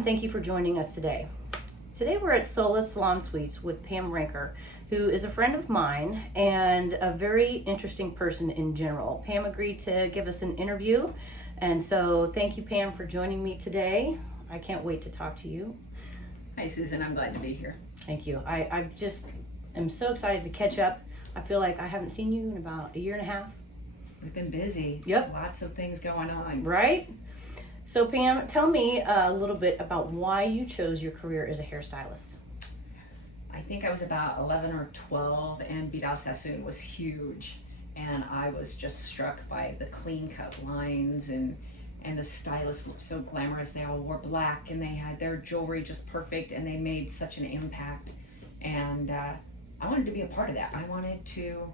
and thank you for joining us today. Today we're at Sola Salon Suites with Pam Ranker, who is a friend of mine and a very interesting person in general. Pam agreed to give us an interview, and so thank you, Pam, for joining me today. I can't wait to talk to you. Hi, Susan. I'm glad to be here. Thank you. I just am so excited to catch up. I feel like I haven't seen you in about a year and a half. We've been busy. Yep. Lots of things going on. Right? So Pam, tell me a little bit about why you chose your career as a hairstylist. I think I was about 11 or 12 and Vidal Sassoon was huge. And I was just struck by the clean cut lines and the stylists looked so glamorous. They all wore black and they had their jewelry just perfect and they made such an impact. And I wanted to be a part of that. I wanted to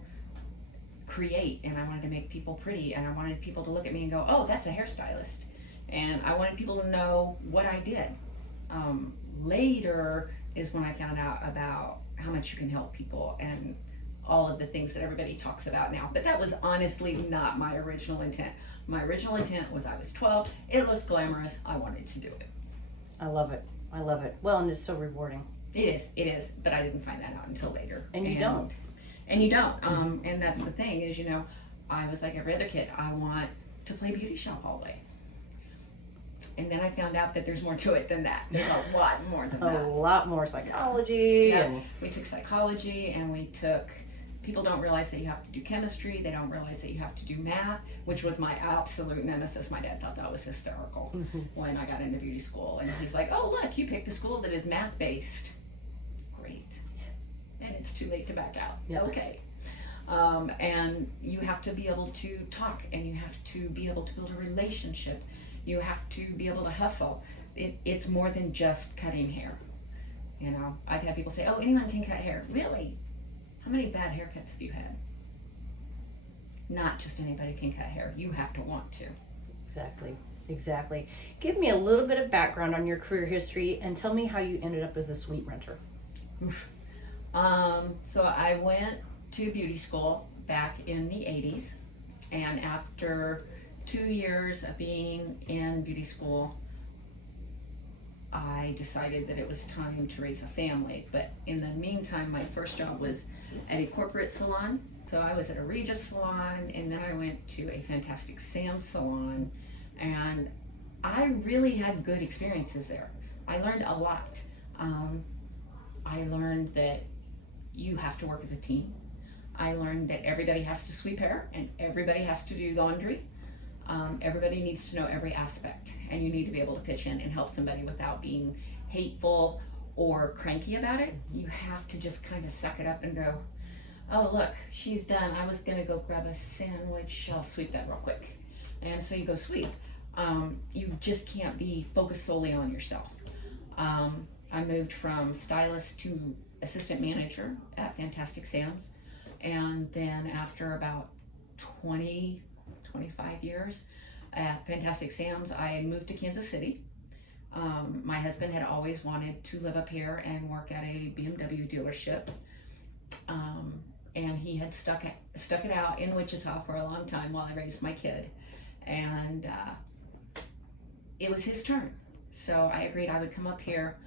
create and I wanted to make people pretty and I wanted people to look at me and go, oh, that's a hairstylist. And I wanted people to know what I did. Later is when I found out about how much you can help people and all of the things that everybody talks about now. But that was honestly not my original intent. My original intent was I was 12, it looked glamorous, I wanted to do it. I love it. I love it. Well, and it's so rewarding. It is, but I didn't find that out until later. And you don't. And you don't. And that's the thing is, I was like every other kid. I want to play beauty shop all day. And then I found out that there's more to it than that. There's a lot more than that. A lot more psychology. Yeah. And We took psychology and we took, people don't realize that you have to do chemistry. They don't realize that you have to do math, which was my absolute nemesis. My dad thought that was hysterical when I got into beauty school. And he's like, oh, look, you picked a school that is math-based. Great. And it's too late to back out. Yep. Okay. And you have to be able to talk and you have to be able to build a relationship. You have to be able to hustle. It's more than just cutting hair. I've had people say, oh, anyone can cut hair. Really? How many bad haircuts have you had? Not just anybody can cut hair. You have to want to. Exactly. Give me a little bit of background on your career history and tell me how you ended up as a suite renter. Oof. So I went to beauty school back in the 80s, and after 2 years of being in beauty school, I decided that it was time to raise a family. But in the meantime, my first job was at a corporate salon. So I was at a Regis Salon, and then I went to a Fantastic Sam's salon, and I really had good experiences there. I learned a lot. I learned that you have to work as a team. I learned that everybody has to sweep hair and everybody has to do laundry. Everybody needs to know every aspect, and you need to be able to pitch in and help somebody without being hateful or cranky about it. You have to just kind of suck it up and go, oh, look, she's done. I was gonna go grab a sandwich. I'll sweep that real quick. And so you go sweep. You just can't be focused solely on yourself. I moved from stylist to assistant manager at Fantastic Sam's. And then after about 25 years at Fantastic Sam's, I moved to Kansas City. My husband had always wanted to live up here and work at a BMW dealership. And he had stuck it out in Wichita for a long time while I raised my kid. And it was his turn. So I agreed I would come up here.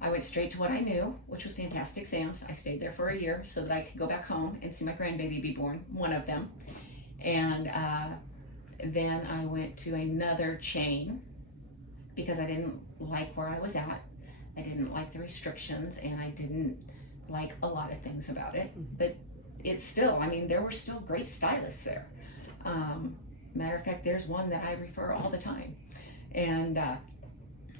I went straight to what I knew, which was Fantastic Sam's. I stayed there for a year so that I could go back home and see my grandbaby be born, one of them. And then I went to another chain because I didn't like where I was at. I didn't like the restrictions and I didn't like a lot of things about it. But it's still, there were still great stylists there. Matter of fact, there's one that I refer all the time. And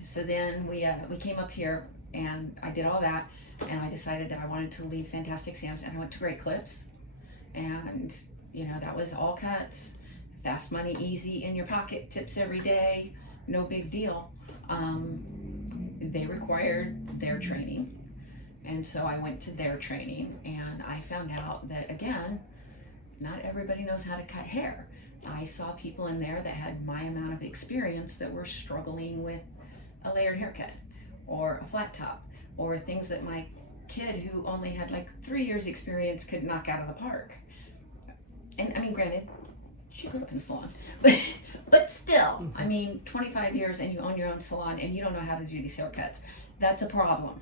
so then we came up here and I did all that, and I decided that I wanted to leave Fantastic Sam's, and I went to Great Clips, and that was all cuts, fast money, easy in your pocket, tips every day, no big deal. They required their training, and so I went to their training, and I found out that, again, not everybody knows how to cut hair. I saw people in there that had my amount of experience that were struggling with a layered haircut or a flat top or things that my kid who only had like 3 years experience could knock out of the park. And granted, she grew up in a salon, but still, I mean, 25 years and you own your own salon and you don't know how to do these haircuts. That's a problem.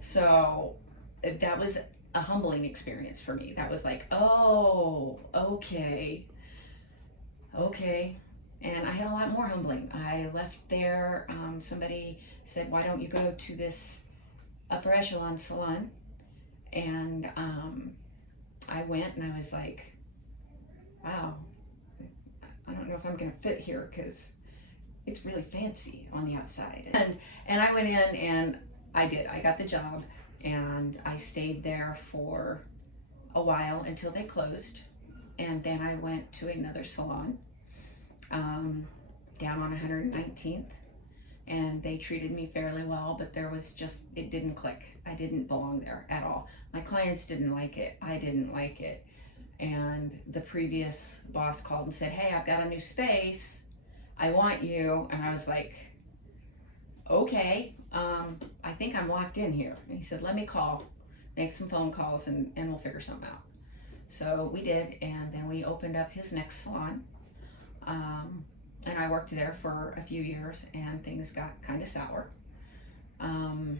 So that was a humbling experience for me. That was like, oh, okay. And I had a lot more humbling. I left there, somebody said, why don't you go to this upper echelon salon? And I went and I was like, wow, I don't know if I'm gonna fit here because it's really fancy on the outside. And I went in and I did. I got the job and I stayed there for a while until they closed. And then I went to another salon down on 119th, and they treated me fairly well, but there was just, it didn't click. I didn't belong there at all. My clients didn't like it. I didn't like it. And the previous boss called and said, hey, I've got a new space. I want you. And I was like, okay, I think I'm locked in here. And he said, let me call, make some phone calls, and we'll figure something out. So we did, and then we opened up his next salon. And I worked there for a few years, and things got kind of sour. I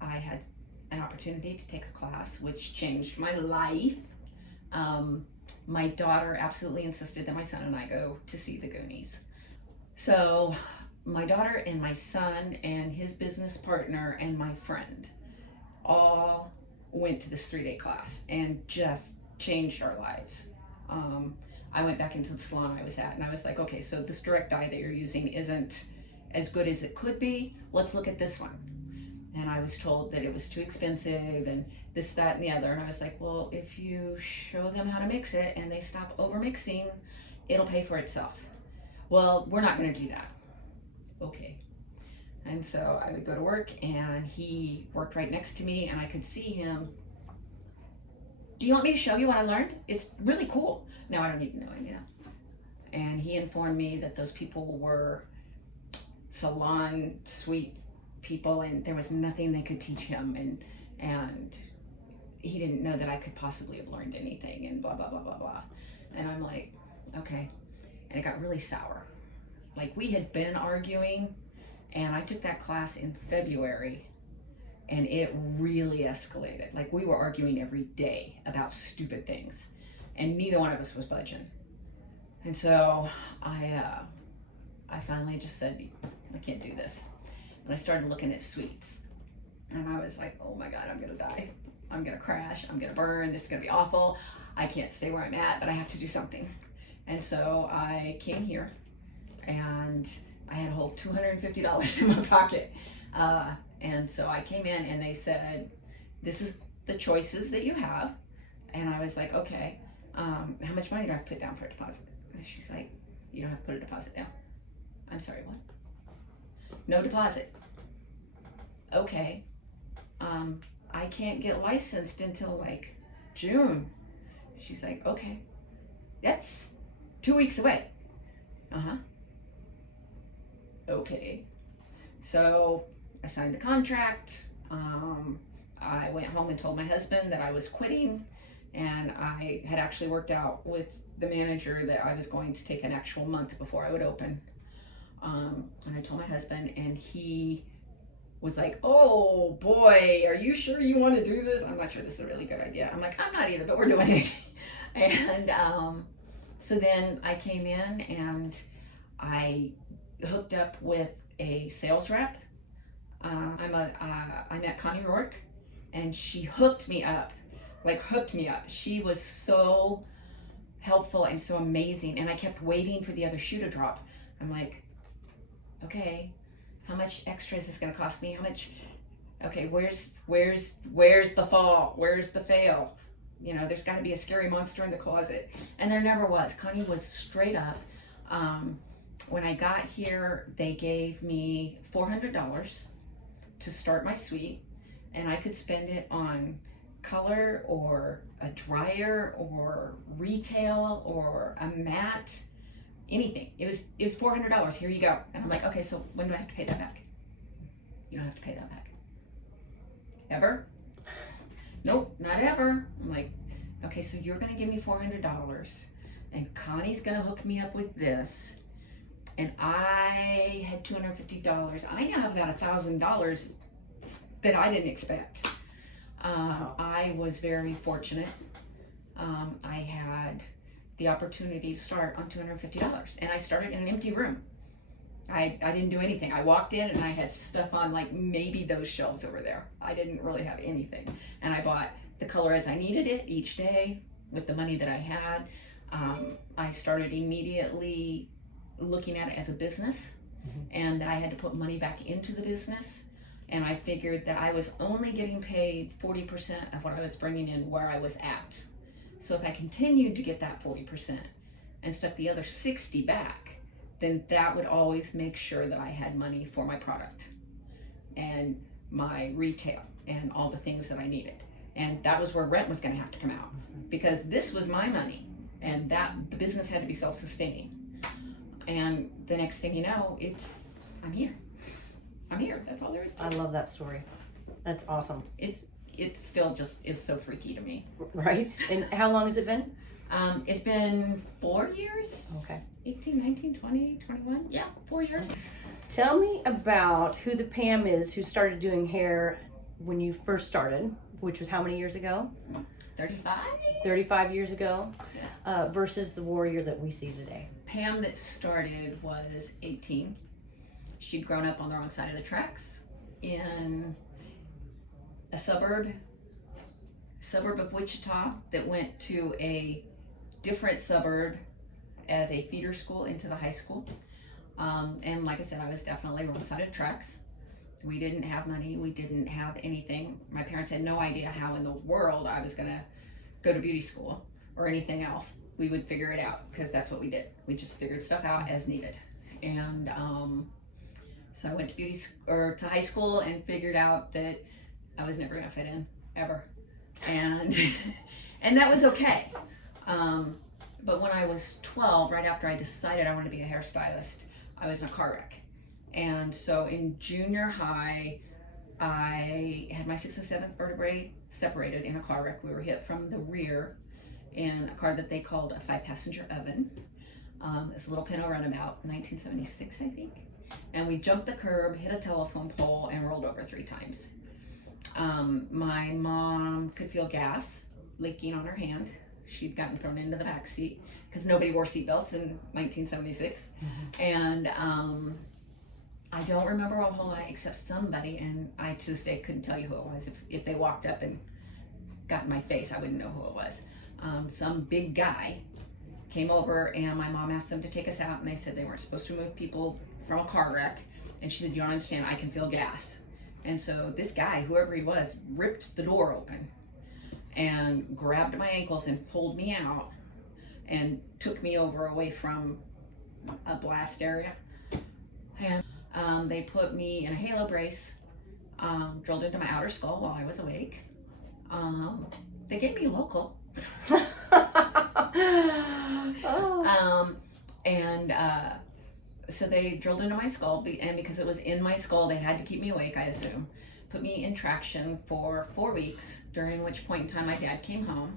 had an opportunity to take a class which changed my life. My daughter absolutely insisted that my son and I go to see the Goonies. So my daughter and my son and his business partner and my friend all went to this 3-day class and just changed our lives. I went back into the salon I was at and I was like, okay, so this direct dye that you're using isn't as good as it could be. Let's look at this one. And I was told that it was too expensive and this, that, and the other. And I was like, well, if you show them how to mix it and they stop over mixing, it'll pay for itself. Well, we're not gonna do that. Okay. And so I would go to work and he worked right next to me and I could see him. Do you want me to show you what I learned? It's really cool. No, I don't need to know any of that. And he informed me that those people were salon suite people and there was nothing they could teach him, and he didn't know that I could possibly have learned anything, and blah, blah, blah, blah, blah. And I'm like, okay. And it got really sour. Like, we had been arguing, and I took that class in February, and it really escalated. Like, we were arguing every day about stupid things, and neither one of us was budging. And so I finally just said, I can't do this. And I started looking at suites, and I was like, oh my God, I'm gonna die. I'm gonna crash, I'm gonna burn, this is gonna be awful. I can't stay where I'm at, but I have to do something. And so I came here, and I had a whole $250 in my pocket. And so I came in and they said, this is the choices that you have. And I was like, okay, how much money do I have to put down for a deposit? And she's like, you don't have to put a deposit down. I'm sorry, what? No deposit. Okay. I can't get licensed until like June. She's like, okay, that's 2 weeks away. Uh-huh. Okay. So I signed the contract. I went home and told my husband that I was quitting, and I had actually worked out with the manager that I was going to take an actual month before I would open. And I told my husband, and he was like, oh boy, are you sure you want to do this? I'm not sure this is a really good idea. I'm like, I'm not either, but we're doing it. And so then I came in and I hooked up with a sales rep. I met Connie Rourke, and she hooked me up. She was so helpful and so amazing, and I kept waiting for the other shoe to drop. I'm like, okay, how much extra is this gonna cost me? How much? Okay, where's the fall? Where's the fail? You know, there's gotta be a scary monster in the closet. And there never was. Connie was straight up. When I got here, they gave me $400 to start my suite, and I could spend it on color or a dryer or retail or a mat, anything. It was $400. Here you go. And I'm like, okay, so when do I have to pay that back? You don't have to pay that back. Ever? Nope, not ever. I'm like, okay, so you're gonna give me $400 and Connie's gonna hook me up with this. And I had $250. I now have about $1,000 that I didn't expect. I was very fortunate. I had the opportunity to start on $250, and I started in an empty room. I didn't do anything. I walked in and I had stuff on like maybe those shelves over there. I didn't really have anything. And I bought the color as I needed it each day with the money that I had. I started immediately looking at it as a business, and that I had to put money back into the business. And I figured that I was only getting paid 40% of what I was bringing in where I was at. So if I continued to get that 40% and stuck the other 60 back, then that would always make sure that I had money for my product and my retail and all the things that I needed. And that was where rent was gonna have to come out, because this was my money, and that the business had to be self-sustaining. And the next thing you know, I'm here. That's all there is to it. I love that story. That's awesome. It still just is so freaky to me. Right? And how long has it been? It's been 4 years. Okay. 18, 19, 20, 21. Yeah, 4 years. Tell me about who the Pam is who started doing hair when you first started, which was how many years ago? 35? 35 years ago, Yeah. versus the warrior that we see today. Pam that started was 18. She'd grown up on the wrong side of the tracks in a suburb of Wichita that went to a different suburb as a feeder school into the high school. And like I said, I was definitely wrong side of the tracks. We didn't have money. We didn't have anything. My parents had no idea how in the world I was gonna go to beauty school or anything else. We would figure it out, because that's what we did. We just figured stuff out as needed. And so I went to high school and figured out that I was never gonna fit in, ever. And and that was okay. But when I was 12, right after I decided I wanted to be a hairstylist, I was in a car wreck. And so in junior high, I had my 6th and 7th vertebrae separated in a car wreck. We were hit from the rear in a car that they called a 5-passenger oven. It's a little Pinto runabout, 1976, I think. And we jumped the curb, hit a telephone pole, and rolled over 3 times. My mom could feel gas leaking on her hand. She'd gotten thrown into the back seat because nobody wore seatbelts in 1976. And I don't remember a whole lot except somebody, and I to this day couldn't tell you who it was. If they walked up and got in my face, I wouldn't know who it was. Some big guy came over, and my mom asked them to take us out, and they said they weren't supposed to move people from a car wreck. And she said, "You don't understand, I can feel gas." And so this guy, whoever he was, ripped the door open and grabbed my ankles and pulled me out and took me over away from a blast area. And they put me in a halo brace, drilled into my outer skull while I was awake. They gave me local. So they drilled into my skull, and because it was in my skull, they had to keep me awake, I assume. Put me in traction for 4 weeks, during which point in time my dad came home.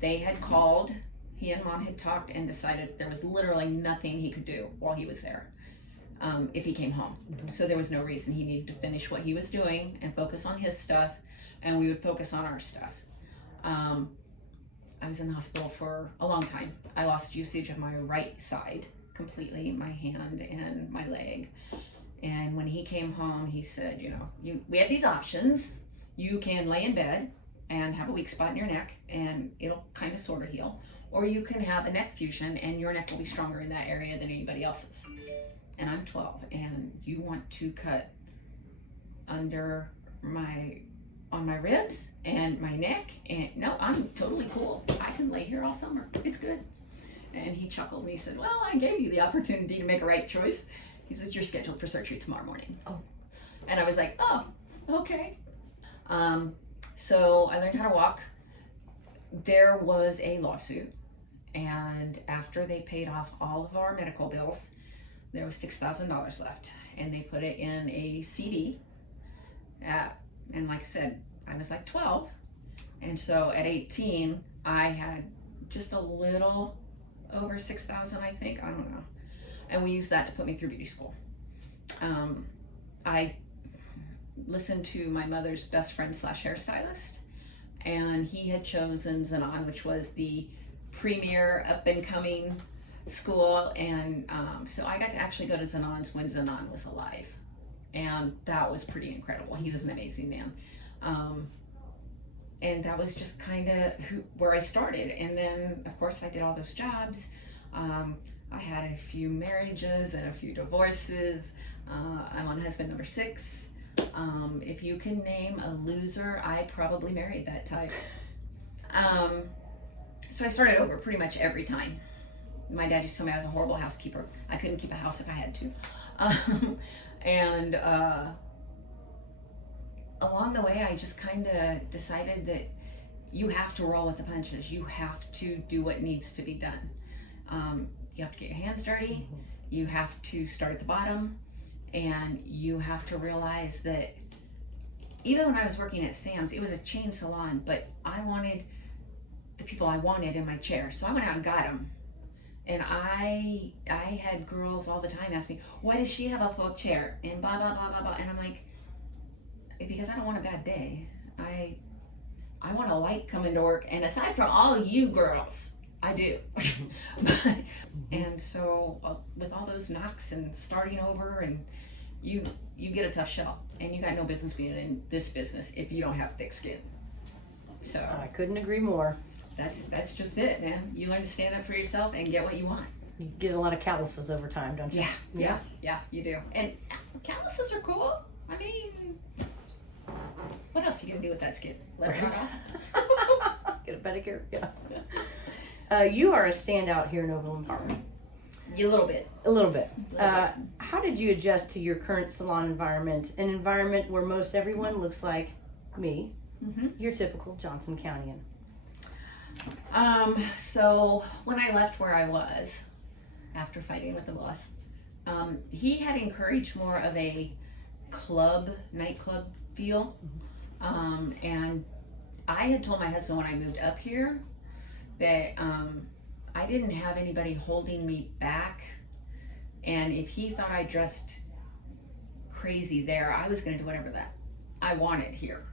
They had called, he and mom had talked and decided there was literally nothing he could do while he was there, if he came home. So there was no reason. He needed to finish what he was doing and focus on his stuff, and we would focus on our stuff. I was in the hospital for a long time. I lost usage of my right side completely, my hand and my leg. And when he came home, he said, we have these options. You can lay in bed and have a weak spot in your neck, and it'll kind of sort of heal. Or you can have a neck fusion, and your neck will be stronger in that area than anybody else's. And I'm 12, and you want to cut under on my ribs and my neck? And no, I'm totally cool. I can lay here all summer. It's good. And he chuckled and he said, "Well, I gave you the opportunity to make a right choice." He said, "You're scheduled for surgery tomorrow morning." Oh. And I was like, "Oh, okay." So I learned how to walk. There was a lawsuit, and after they paid off all of our medical bills, there was $6,000 left, and they put it in a CD. And like I said, I was like 12, and so at 18, I had just a little over 6,000, I think, I don't know. And we used that to put me through beauty school. I listened to my mother's best friend / hairstylist, and he had chosen Zanon, which was the premier up and coming school. And so I got to actually go to Zanon's when Zanon was alive. And that was pretty incredible. He was an amazing man. And that was just kind of where I started. And then, of course, I did all those jobs. I had a few marriages and a few divorces. I'm on husband number 6. If you can name a loser, I probably married that type. So I started over pretty much every time. My dad used to tell me I was a horrible housekeeper. I couldn't keep a house if I had to. And along the way, I just kind of decided that you have to roll with the punches. You have to do what needs to be done. You have to get your hands dirty. You have to start at the bottom. And you have to realize that even when I was working at Sam's, it was a chain salon, but I wanted the people I wanted in my chair. So I went out and got them. And I had girls all the time ask me, why does she have a full chair? And blah, blah, blah, blah, blah. And I'm like, because I don't want a bad day. I want a light coming to work. And aside from all you girls, I do. And so with all those knocks and starting over, and you get a tough shell, and you got no business being in this business if you don't have thick skin. So I couldn't agree more. That's just it, man. You learn to stand up for yourself and get what you want. You get a lot of calluses over time, don't you? Yeah, you do. And calluses are cool. I mean, what else are you gonna do with that skin? Let it run off? Get a pedicure. Yeah. You are a standout here in Overland Park. A little bit. A little bit. How did you adjust to your current salon environment, an environment where most everyone looks like me, your typical Johnson Countyan? So when I left where I was, after fighting with the boss, he had encouraged more of a nightclub feel. And I had told my husband when I moved up here that I didn't have anybody holding me back. And if he thought I dressed crazy there, I was gonna do whatever that I wanted here.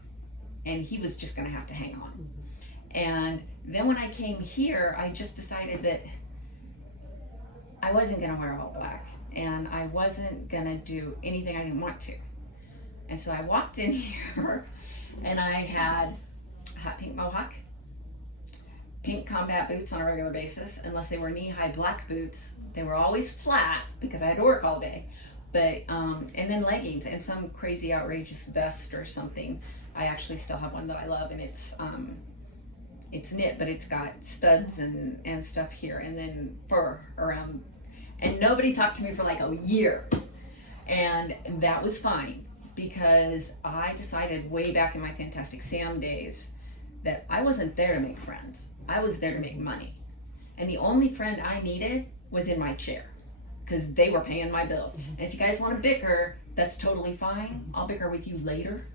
And he was just gonna have to hang on. And then when I came here, I just decided that I wasn't gonna wear all black, and I wasn't gonna do anything I didn't want to. And so I walked in here and I had a hot pink mohawk, pink combat boots on a regular basis, unless they were knee-high black boots. They were always flat because I had to work all day. But and then leggings and some crazy outrageous vest or something. I actually still have one that I love, and it's knit, but it's got studs and stuff here, and then fur around. And nobody talked to me for like a year, and that was fine, because I decided way back in my Fantastic Sam days that I wasn't there to make friends. I was there to make money. And the only friend I needed was in my chair, because they were paying my bills. And if you guys want to bicker, that's totally fine. I'll bicker with you later.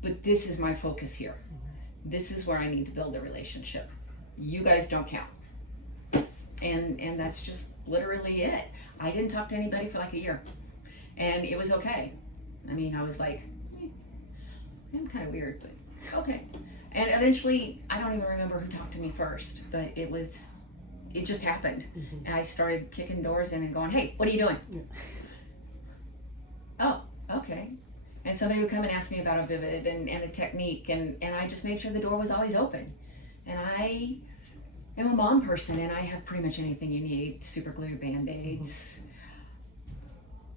But this is my focus here. This is where I need to build a relationship. You guys don't count. And that's just literally it. I didn't talk to anybody for like a year. And it was okay. I mean, I was like, I'm kind of weird, but okay. And eventually, I don't even remember who talked to me first, but it just happened. And I started kicking doors in and going, hey, what are you doing? Oh, okay. And somebody would come and ask me about a vivid and a technique, and I just made sure the door was always open. And I am a mom person, and I have pretty much anything you need. Super glue, Band-Aids,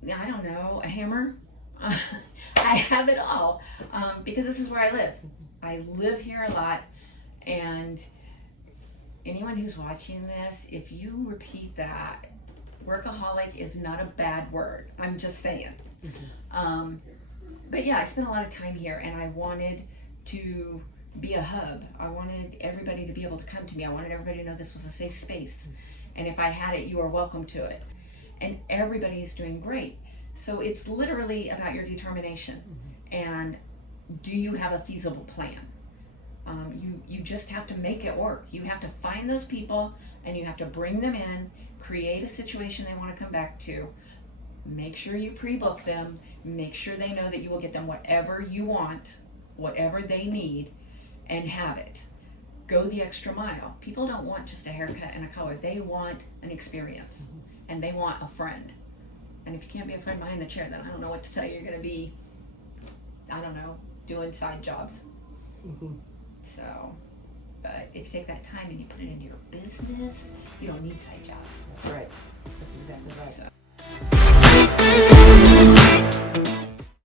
I don't know, a hammer. I have it all, because this is where I live. I live here a lot, and anyone who's watching this, if you repeat that, workaholic is not a bad word. I'm just saying. But yeah, I spent a lot of time here, and I wanted to be a hub. I wanted everybody to be able to come to me. I wanted everybody to know this was a safe space. And if I had it, you are welcome to it. And everybody's doing great. So it's literally about your determination. And do you have a feasible plan? You just have to make it work. You have to find those people and you have to bring them in, create a situation they want to come back to. Make sure you pre-book them. Make sure they know that you will get them whatever you want, whatever they need, and have it. Go the extra mile. People don't want just a haircut and a color. They want an experience, and they want a friend. And if you can't be a friend behind the chair, then I don't know what to tell you. You're going to be, I don't know, doing side jobs. So, but if you take that time and you put it into your business, you don't need side jobs. Right. That's exactly right. So.